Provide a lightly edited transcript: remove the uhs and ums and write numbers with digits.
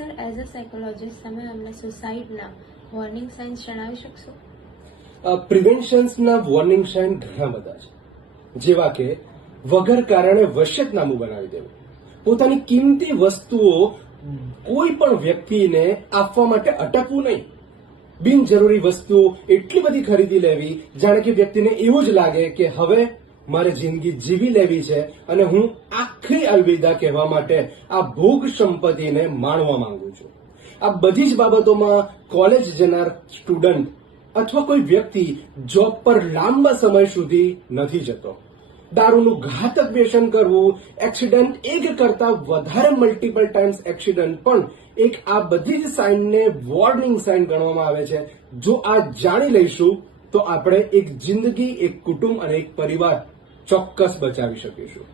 Sir, as a psychologist તમે અમને સુસાઇડના warning science જણાવી શકશો? પ્રિવેન્શન્સના વોર્નિંગ સાઇન ઘણા બધા છે, જેવા કે વગર કારણે વસિયતનામું બનાવી દેવું, પોતાની કિંમતી વસ્તુઓ કોઈ પણ વ્યક્તિને આપવા માટે અટકવું નહીં, બિનજરૂરી વસ્તુઓ એટલી બધી ખરીદી લેવી જાણે કે વ્યક્તિને એવું જ લાગે કે હવે મારે જિંદગી જીવી લેવી છે અને હું આખરી અલવિદા કહેવા માટે આ ભોગ સંપત્તિને માણવા માંગુ છું. આ બધી જ બાબતોમાં કોલેજ જનાર સ્ટુડન્ટ અથવા કોઈ વ્યક્તિ જોબ પર લાંબા સમય સુધી નથી જતો. દારૂનું ઘાતક વ્યસન કરવું, એક્સિડન્ટ એક કરતા વધારે મલ્ટિપલ ટાઈમ્સ એક્સિડન્ટ પણ એક આ બધી જ સાઇનને વોર્નિંગ સાઇન ગણવામાં આવે છે. જો આ જાણી લઈશું તો આપણે એક જિંદગી, એક કુટુંબ અને એક પરિવાર ચોક્કસ બચાવી શકીશું.